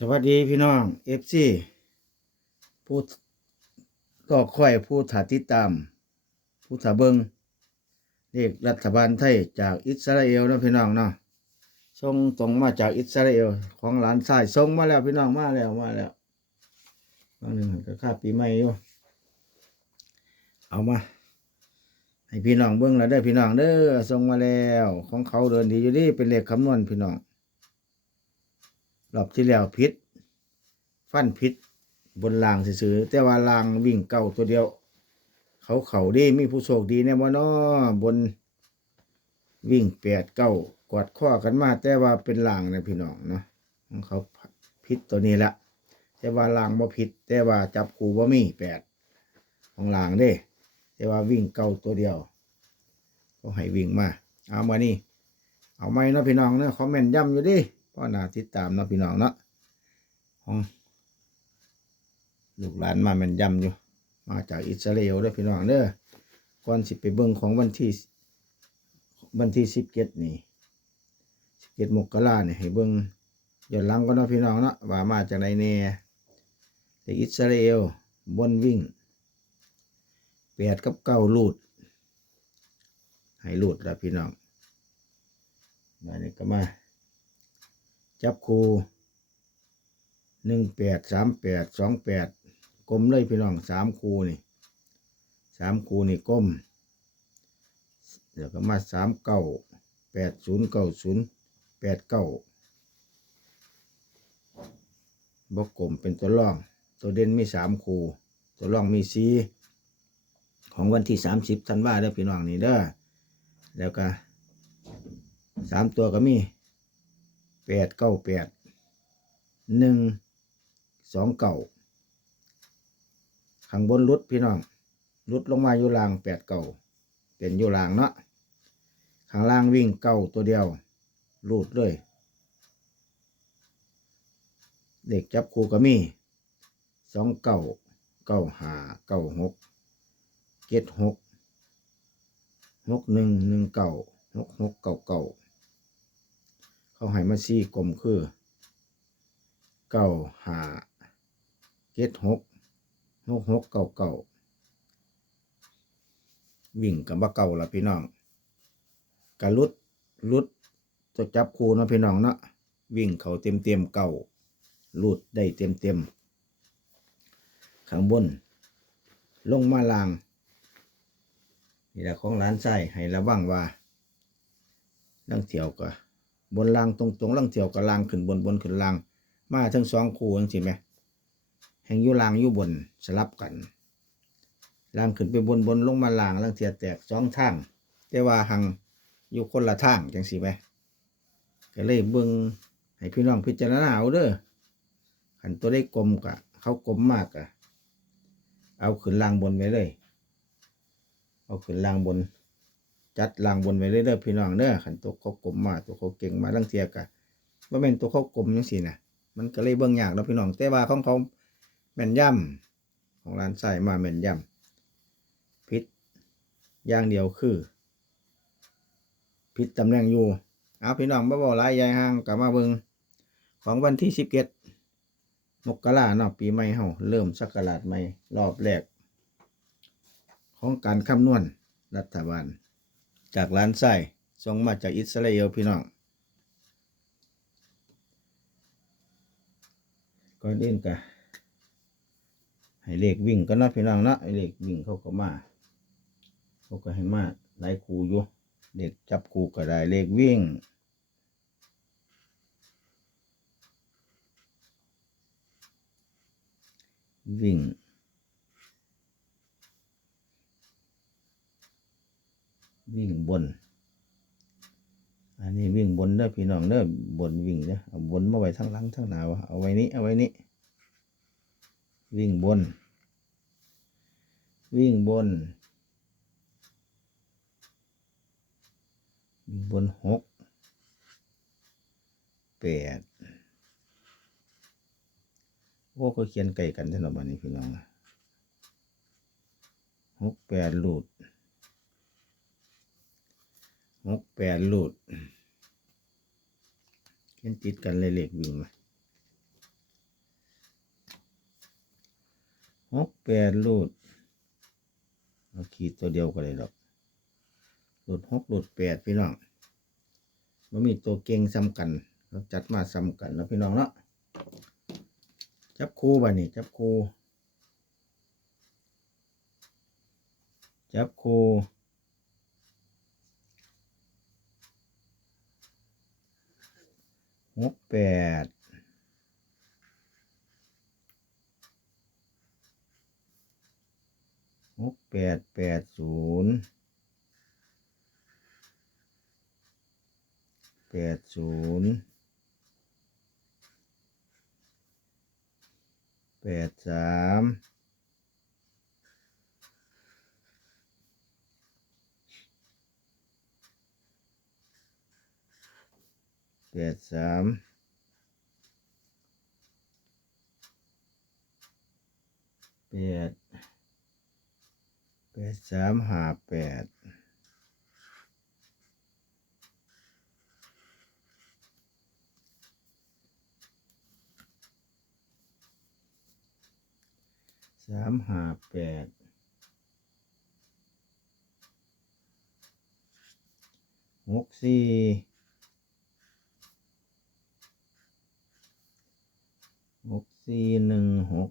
สวัสดีพี่น้องเอฟซีผู้ก็ค่อยผู้ถาติดตาม ผู้ถาเบิงเรียกรัฐบาลไทยจากอิสราเอลนะพี่น้องเนาะส่งตรงมาจากอิสราเอลของหลานชายส่งมาแล้วพี่น้องมาแล้วมาแล้วบางหนึ่งก็ค่าปีใหม่อยู่เอามา ให้พี่น้องเบิ้งแล้วเด้พี่น้องเด้อส่งมาแล้ว ของเขาเดินดีอยู่ดีเป็นเลขคำนวณพี่น้อง รอบที่แล้วพิษฟันพิษบนรางซื่อแต่ว่ารางวิ่งเก่าตัวเดียว เขาเขาดีมีผู้โชคดีแน่บ่นอบนวิ่งแปดเก้ากอดข้อกันมา แต่ว่าเป็นรางนะพี่น้องเนาะของเขาพิษตัวนี้ละแต่ว่ารางบ่ผิดแต่ว่าจับคูบ่มีแปดของรางเด้แต่ว่าวิ่งเก่าตัวเดียว ก็ให้วิ่งมา เอามานี่เอาไหมเนาะพี่น้องเนาะคอมเมนต์ย้ำอยู่ดิ ก็น่าติดตามเนาะพี่น้องเนาะของลูกหลานมาแม่นยำอยู่ มาจากอิสราเอลเด้อพี่น้องเด้อก่อนสิไปเบิ่งของวันที่วันที่สิบเจ็ดนี่สิบเจ็ดมกราเนี่ยให้เบิ่งย้อนหลังก็เนาะพี่น้องเนาะว่ามาจากไหนแน่แต่อิสราเอลบนวิ่งแปดกับเก้าลูด ให้ลูดแล้วพี่น้องมานี่ก็มา จับคูหนึ่งแปดสามแปดสองแปดกลมเลยพี่น้องสามคูนี่สามคูนี่กลมเดี๋ยวก็มาสามเก้าแปดศูนย์เก้าศูนย์แปดเก้าบกกลมเป็นตัวร่อง ตัวเด่นมีสามคูตัวร่องมีสีของวันที่สามสิบธันวาเด้อพี่น้องนี่เด้อแล้วก็สามตัวก็มี แปดเก้าแปดหนึ่งสองเก้าข้างบนรุดพี่น้องรุดลงมาอยู่ล่างแปดเก้าเป็นอยู่ล่างเนาะข้างล่างวิ่งเก้าตัวเดียวรูดเลยเด็กจับคู่ก็มีสองเก้าเก้าห้าเก้าหกเจ็ดหกหกหนึ่งหนึ่งเก้าหกหกเก้าเก้า เขาให้มาซี่กลมคือเก้าหาเจ็ดหกหกหกเก้าเก้าวิ่งกับบ่เก่าละพี่น้องกะลุดลุดจะจับคูนะพี่น้องเนาะวิ่งเขาเต็มเต็มเก่าลุดได้เต็มเต็มข้างบน ลงมาลาง นี่แหละของร้านไส้ให้ระวังว่าลังเที่ยวก็ บนล่างตรงตรงล่างเที่ยวกับล่างขึ้นบนบนขึ้นล่าง มาทั้งสองคู่จังสิไหมแห่งอยู่ล่างอยู่บนสลับกันล่างขึ้นไปบนบนลงมาล่างล่างเทียแตกสองทางแต่ว่าหังอยู่คนละทางจังสิไหมก็เลยเบิ่งให้พี่น้องพิจารณาเอาเด้อขันตัวได้กลมกะเขากลมมากอะเอาขึ้นล่างบนไว้เลย เอาขึ้นล่างบน จัดล่างบนไว้เรื่อยๆพี่น้องเด้อขันตัวเขากลมมาตัวเขาเก่งมาลังเทียกะว่าเป็นตัวเขากลมจังซี่นะมันก็เลยเบิ่งยากเนาะพี่น้องแต่ว่าของเขาแม่นย่ำของร้านใส่มาแม่นย่ำพิษอย่างเดียวคือพิษตำแหน่งอยู่เอาพี่น้องบ่บอกหลายยายห่างกลับมาเบิ่งของวันที่สิบเอ็ดมกราเนาะปีใหม่เฮาเริ่มสักราชใหม่รอบแรก ของการคำนวณรัฐบาล จากร้านไส้ส่งมาจากอิสราเอลพี่น้องก่อนอื่นกะให้เลขวิ่งก็นาะพี่น้องนะให้เลขวิ่งเขาก็มาเขาก็ให้มาหลายคูอยู่เลขจับคูก็ได้เลขวิ่งวิ่ง วิ่งบน อันนี้วิ่งบนเด้อพี่น้องเด้อบนวิ่งเด้อเอาบนมาไว้ทั้งหลังทั้งหนาวเอาไว้นี้เอาไว้นี้วิ่งบน วิ่งบน วิ่งบนหกแปดโอ้ก็เขียนไก่กันท่านอบันนี้พี่น้องหกแปดหลุด หกแปดหลดเข็นติดกันเลยเหล็กวิ่งมาหกแปดหลดเอาขีดตัวเดียวก็เลยดอกหลุดหกหลุดแปดพี่น้องมันมีตัวเก่งซ้ำกันเราจัดมาซ้ำกันแล้วพี่น้องเนาะจับคู่บ่นี่จับคู่จับคู่ หกแปดหกแปดแปดศูนย์แปดศูนย์แปดสาม ปดสามแปดแปดสามห้าแปดสามห้าแปดหกสี่หก สี่หนึ่งหก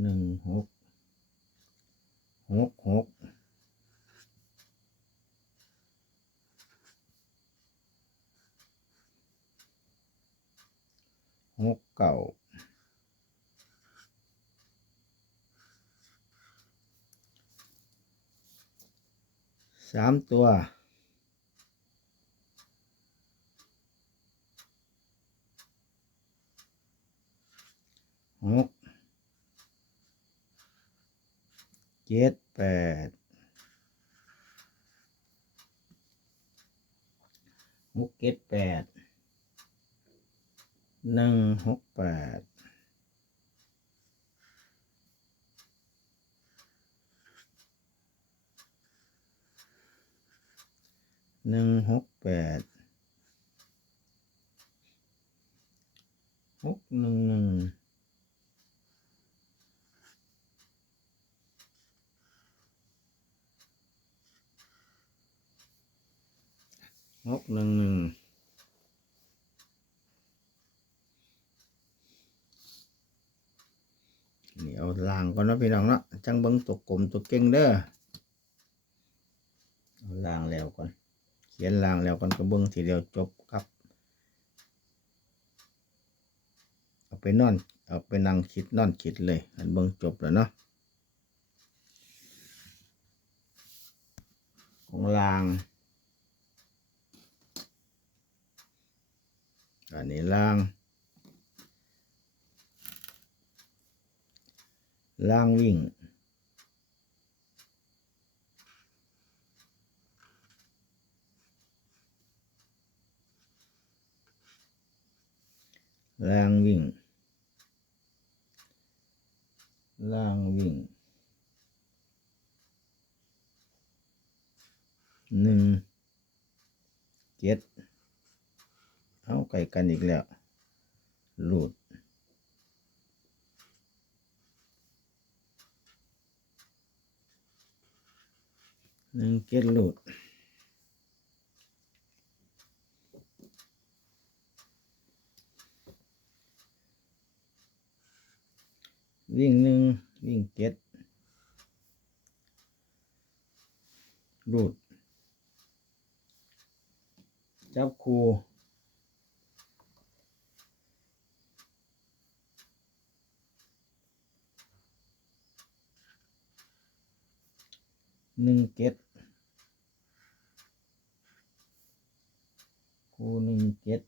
หนึ่งหกหกหกหกเก่าสามตัว หกเจ็ดแปดหกเจ็ดแปดหนึ่งหกแปดหนึ่งหกแปดหกหนึ่งหนึ่ง หกหนึ่งหนึ่งนี่เอาลางก่อนนะพี่น้องเนาะจังเบิ้งตัวกลมตัวเก่งเด้อเอาลางแล้วก่อน เขียนลางแล้วก่อนก็เบิ้งทีเดียวจบครับเอาไปนอน เอาไปนั่งคิดนอนคิดเลยอันเบิ้งจบแล้วเนาะของลาง อันนี้ล่าง ล่างวิ่ง ล่างวิ่ง ล่างวิ่งหนึ่งเจ็ด เอาไก่กันอีกแล้ว หลุด หนึ่งเก็ดหลุดวิ่งหนึ่งวิ่งเก็ดหลุดจับคู หนึ่งเก็ดคูหนึ่งเก็ด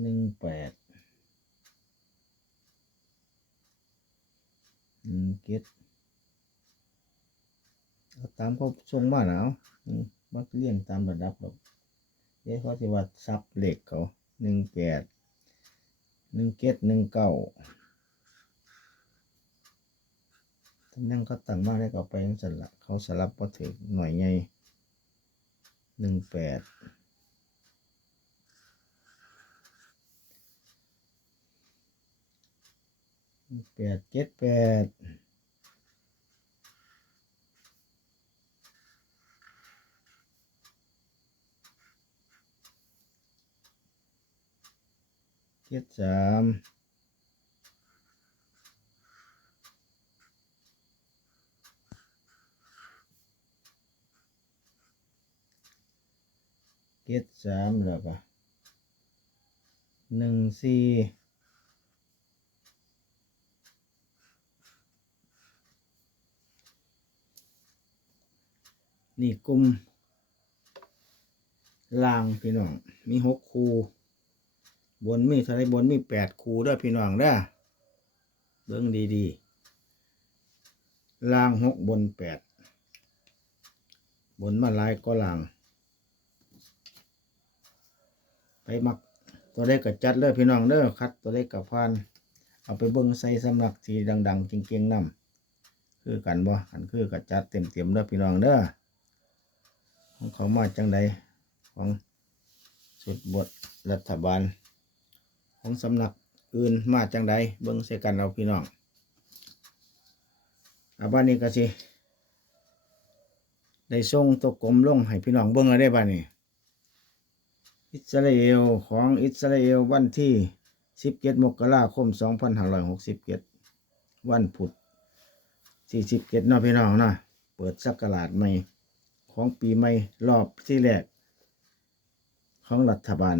หนึ่งแปดหนึ่งเก็ดตามเขาส่งมาหนาวอืมมักเลี่ยงตามระดับหรอกเดี๋ยวเขาจะว่าซับเหล็กเขาหนึ่งแปด หนึ่งเจ็ดหนึ่งเก้าทำแหน่งเขาตั้งมากได้ก็เอาไปจังซั่นละเขาสลับพอถึงหน่วยใหญ่หนึ่งแปดแปดเจ็ดแปด เจ็ดสามเจ็ดสามแล้วก็หนึ่งสี่นี่กลุ่มลางพี่น้อง มีหกคู บนมีเท่าไรบนมีแปดคูด้อพี่น้องเด้เบิ่งดีๆลางหกบนแปดบนมาลายก็ลาง ไปมักตัวเลขกับจัดเลยพี่น้องเด้อคัดตัวเลขกับพานเอาไปเบิ่งใส่สำนักที่ดังๆจริงๆนำคือกันบ่กันคือกับจัดเต็มๆเด้อพี่น้องเด้อของเขามาจังใดของสุดบทรัฐบาล ของสำนักอื่นมาจังใดเบิ่งใส่กันเอาพี่น้องอาบ้านนี้ก็สิได้ส่งตกกลมลงให้พี่น้องเบิ่งเอาได้บ้านนี้อิสราเอลของอิสราเอลวันที่17มกราคม2567วันพุธ47เนาะพี่น้องนะเปิดสักราชใหม่ของปีใหม่รอบที่แรกของรัฐบาล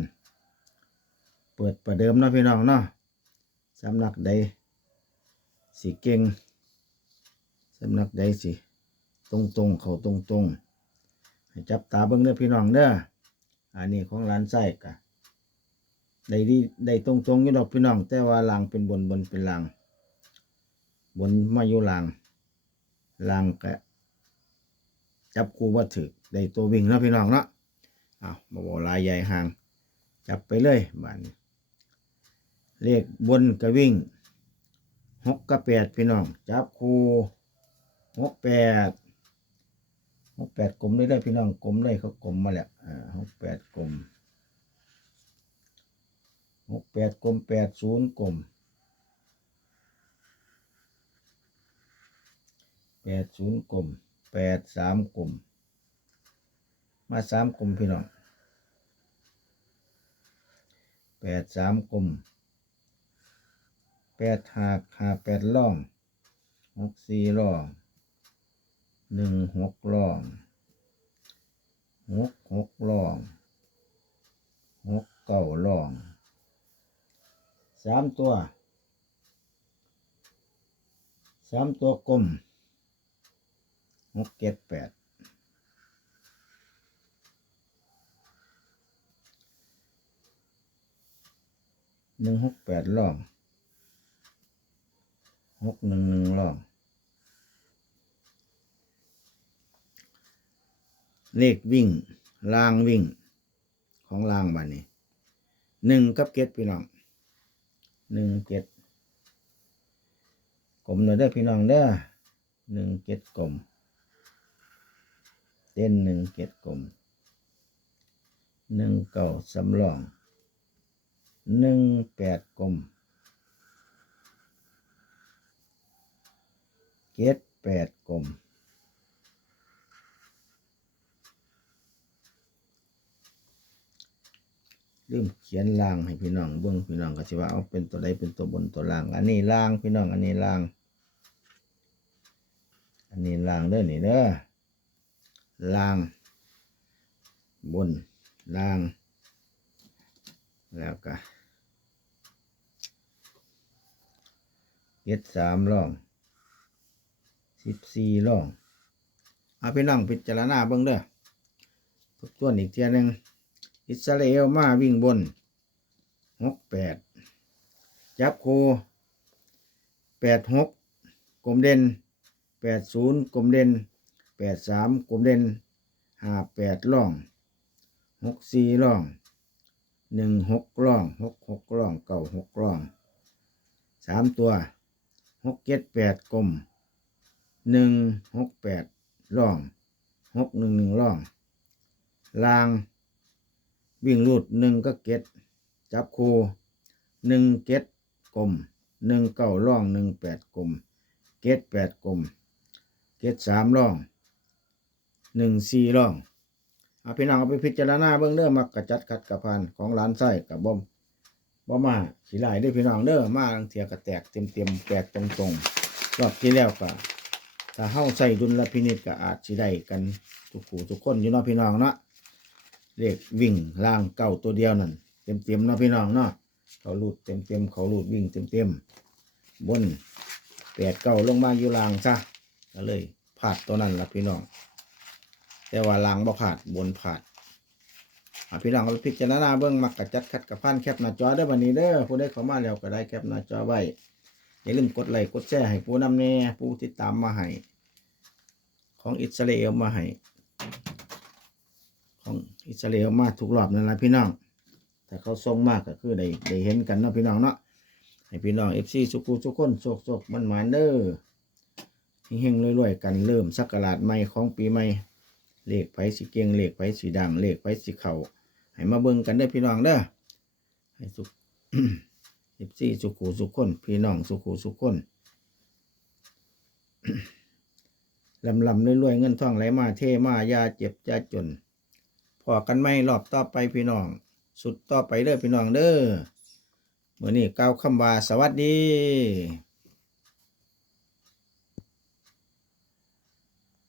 ปิดประเดิมเนาะพี่น้องเนาะสำนักใดสิเก่งสำนักใดสิตรงตรงเขาตรงตรงให้จับตาเบิ่งเด้อพี่น้องเด้ออันนี้ของร้านไส้กะได้ดีได้ตรงตรงๆอยู่ดอกพี่น้อง แต่ว่าลางเป็นบนบนเป็นลางบนมาอยู่ลางลางกะจับคูว่าถึกได้ตัววิ่งเนาะพี่น้องเนาะเอามาบอกลายใหญ่ห่าง จับไปเลยบ้านนี้ เลขบนกะวิ่งหกกับแปดพี่น้อง จับคูหกแปดหกแปดกลมได้ได้พี่น้องกลมเลยเขากลมมาแล้วอ่าหกแปดกลมหกแปดกลมแปดศูนย์กลมแปดศูนย์กลมแปดสามกลมมาสามกลมพี่น้องแปดสามกลม แปดหากหาแปดล่องหกสี่ล่องหนึ่งหกล่องหกหกล่องหกเก้าล่องสามตัวสามตัวกลมหกเจ็ดแปดหนึ่งหกแปดล่อง หกหนึ่งหนึ่งลองเลขวิ่งลางวิ่ง ของลางบ้านนี้หนึ่งกับเก็ดพี่น้องหนึ่งเก็ดกลมหน่อยเด้พี่น้องเด้อหนึ่งเก็ดกลมเต้นหนึ่งเก็ดกลมหนึ่งเก่าสำรองหนึ่งแปดกลม เก็ดแปดกลมลืมเขียนล่างให้พี่น้องเบิ้องพี่น้องก็สิว่าเอาเป็นตัวใดเป็นตัวบนตัวล่าง อันนี้ล่างพี่น้องอันนี้ล่าง อันนี้ล่างเด้อนี่เด้อล่าง บนล่าง แล้วก็เจ็ดสามร่อง สิบสี่ร่องเอาพี่น้องพิจารณาเบิ้งเด้อทบทวนอีกเทียหนึงอิสราเอลมาวิ่งบนหกแปดจับโคแปดหกกลมเด่นแปดศูนย์กลมเด่นแปดสามกลมเด่นห้าแปดล่องหกสี่ล่องหนึ่งหกล่องหกหกล่องเก้าหกล่องสามตัวหกเจ็ดแปดกลม หนึ่งหกแปดร่องหกหนึ่งหนึ่งร่อง ลาง วิ่งรูดหนึ่งก็เก็ตจับคูหนึ่งเก็ตกลมหนึ่งเก้าร่องหนึ่งแปดกลม เก็ตแปดกลม เก็ตสามร่องหนึ่งสี่ร่องเอาพี่น้องเอาไปพิจารณาเบื้องเด้อมักกระจัดขัดกระพันของร้านไส้กับบ่มบ่มาสีหลายด้อพี่น้องเด้อมาลังเทียกระแตกเต็มเต็มแตกตรงตรงๆรอบที่แล้วก็ ถ้าเฮาใส่ดุลพินิจก็อาจสิได้กันทุกผู้ทุกคนอยู่เนาะพี่น้องเนาะเลขวิ่งล่างเก้าตัวเดียวนั่นเต็มเต็มเนาะพี่น้องเนาะเขาลูดเต็มเต็มเขาลูดวิ่งเต็มเต็มบนแปดเก้าลงมาอยู่ล่างซะก็เลยผาดตัวนั้นละพี่น้อง แต่ว่าล่างบ่ผาดบนผาดพี่น้องเอาพิจารณาเบื้องมักกระจัดคัดกระพันแคปหน้าจอได้อบันนี้เด้อผู้ใดเข้ามาแล้วก็ได้แคปหน้าจอไว้ อย่าลืมกดไลค์กดแชร์ให้ผู้นำแน่ผู้ติดตามมาให้ของอิสราเอลมาให้ของอิสราเอลมาทุกรอบนั่นแหละพี่น้องแต่เขาส่งมากก็คือได้ได้เห็นกันเนาะพี่น้องเนาะให้พี่น้องเอฟซีสุกูทุกคนโศกโศกมันหมานเด้อเฮงๆรวยๆกันเริ่มสักกราดใหม่ของปีใหม่เลขไผสีเกียงเลขไผสีดังเลขไผสีเขาให้มาเบิ่งกันได้พี่น้องเด้อให้สุ เอฟซีสุขูสุขคนพี่น้องสุขูสุขคนลำลำรวยๆเงินทองไหลมาเทมายาเจ็บยาจนพอกันไหมรอบต่อไปพี่น้อง สุดต่อไปเด้อพี่น้องเด้อเมื่อนี้ก้าวคำว่าสวัสดี